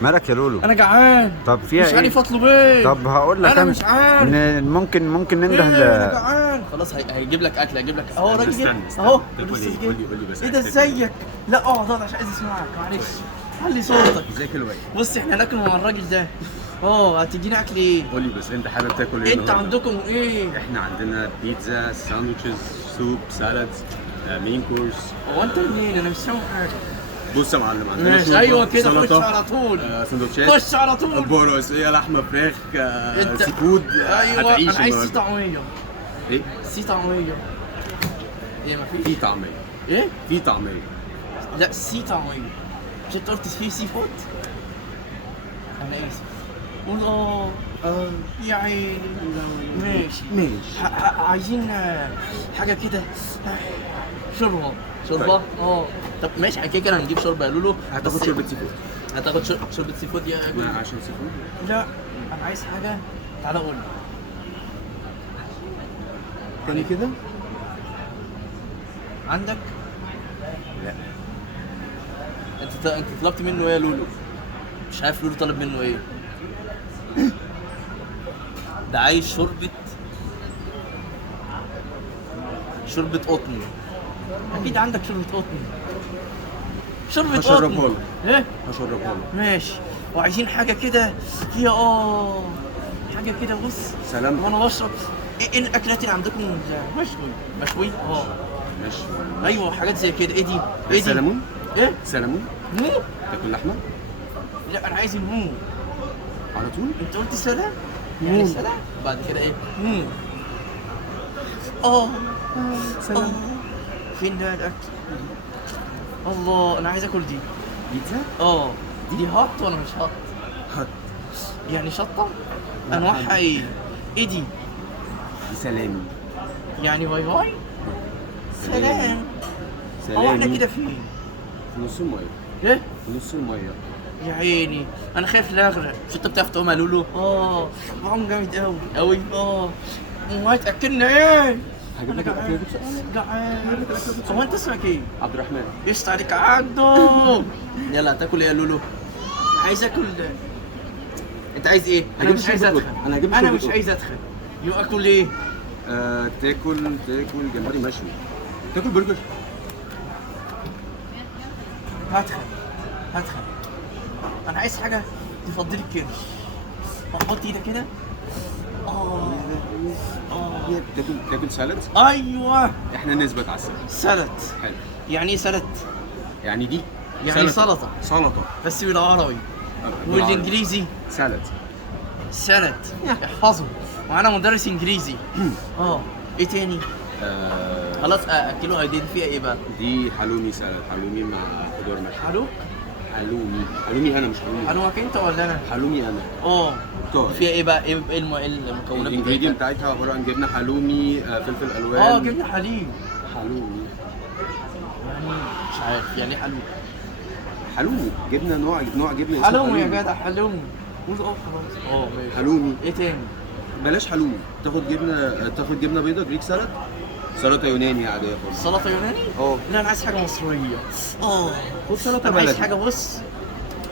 مالك يا لولو؟ انا جعان. طب فيها مش ايه؟ عارف اطلب ايه. طب هقول لك انا مش عارف. ممكن ننده انا جعان. خلاص هيجيب لك اكل، هيجيب لك اهو راجل جه اهو. تاكل ايه؟ قول لي بس. ايه ده ازيك؟ لا اقعد عشان عايز اسمعك معلش. علي صوتك. ازيك يا لؤي؟ بص احنا هناكل مع الراجل ده. هتدينا اكل ايه؟ قول لي بس انت حابب تاكل ايه؟ انت عندكم ايه؟ احنا عندنا بيتزا، ساندوتشز، سوب، سالاد، مين كورس. هو انت منين؟ انا مش سامع حاجه. بص يا معلم، عندنا ماشي شوربة، ايوه كده خش سلطة، على طول. سندوتشات، خش على طول. اطباق رئيسية، لحمة، فراخ، انت- سي فود. ايوه هتعيش انا عايز سي النهارده. طعميه. ايه؟ سي طعميه. ايه مفيش؟ في طعمية. ايه؟ في طعمية. لا سي طعميه. مش انت قلت فيه سي فود؟ انا اسف. قول يا عيني. ماشي. عايزين حاجه كده. شوربه. شوربه؟ طب ماشي على كده هنجيب شوربه يا لولو. هتاخد بس- شوربة سي فود. هتاخد شوربه سي فود يا لا عشان سي فود. لا انا عايز حاجه. تعالى قول لي. تاني كده؟ عندك؟ لا. انت طلبت منه ايه يا لولو؟ مش عارف لولو طلب منه ايه. ده عايز شوربة قطن. اكيد عندك شوربة قطن. شوربة هشربها قطن. له. ايه؟ هشربها له. ماشي. وعايزين حاجة كده فيها حاجة كده بص. سلام. وانا بشرب. ايه الاكلات اللي عندكم؟ مشوي. ماشي. ايوه حاجات زي كده. ايه دي؟ ايه دي؟ سلمون؟ ايه؟ سلمون؟ مو؟ تاكل لحمة؟ لا انا عايز المو. على طول؟ انت قلت سلام؟ يعني سلام؟ بعد كده ايه؟ سلام. فين ده الاكل؟ الله انا عايز اكل دي. بيتزا؟ دي هات ولا مش هات؟ هات. يعني شطة؟ لا، انواعها ايه؟ ايه دي؟ دي سلامي. يعني باي باي؟ سلام. سلامي. احنا كده فين؟ في نص المية. ايه؟ في نص المية. يا عيني انا خايف لا اغرق. مش انت بتعرف تعوم يا لولو؟ بعوم جامد قوي. ما تاكلنا ايه؟ هجيب انا لك جعان. جعان. هو انت اسمك ايه؟ عبد الرحمن. قشطة عليك عبدو. يلا هتاكل ايه يا لولو؟ عايز اكل. انت عايز ايه؟ انا هجيب مش عايز شوربة ادخل. قطن. أنا هجيب انا شوربة مش قطن. عايز ادخل. يبقى اكل ايه؟ تاكل جمبري مشوي. تاكل برجر. هدخل. انا عايز حاجة تفضلي الكرش. حط ايدك كده. تاكل سالاد. ايوه احنا نثبت على السالاد. سلطة. حلو. يعني ايه سلطة؟ يعني دي يعني سلطة. بس بالعربي. والانجليزي سالاد. سلطة. احفظه. معانا مدرس انجليزي. ايه تاني؟ خلاص اكلوها دي فيها ايه بقى؟ دي حلومي سالاد. حلومي مع خضار مشوي. حلوك؟ حلومي انا مش حلومي. حلوك انت ولا انا؟ حلومي انا. طيب. فيها ايه بقى؟ ايه المكونات الانجريدينت بتاعتها عباره عن جبنه حلومي، فلفل الوان. جبنه حليب. حلومي. يعني مش عارف يعني ايه حلوم. حلومي جبنه، نوع جبنه اسمه حلوم يا جدع حلوم. قول خلاص. ماشي. حلومي. ايه تاني؟ بلاش حلومي. تاخد جبنه بيضه جريك سالاد. سلطه يوناني عاديه خالص. سلطه يوناني؟ لا انا عايز حاجه مصريه. خد سلطه انا عايز بلدي. حاجه بص.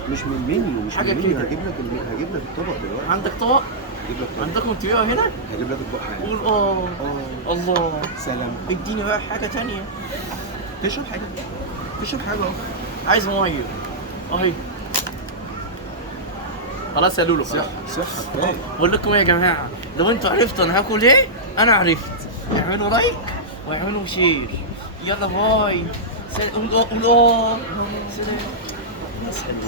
مش من المنيو. مش حاجة من المنيو. كده. هجيب لك الطبق دلوقتي. عندك طبق؟ هجيب لك طبق. عندكم تبيعوا هنا؟ هجيب لك الطبق حالا. قول الله. سلام. اديني بقى حاجه تانية. تشرب حاجه اهو. عايز ميه اهي. خلاص يا لولو. صحه. بقول لكم ايه يا جماعه، لو انتوا عرفتوا انا هاكل ايه انا عرفت. اعملوا لايك واعملوا شير. يلا باي. قول سلام.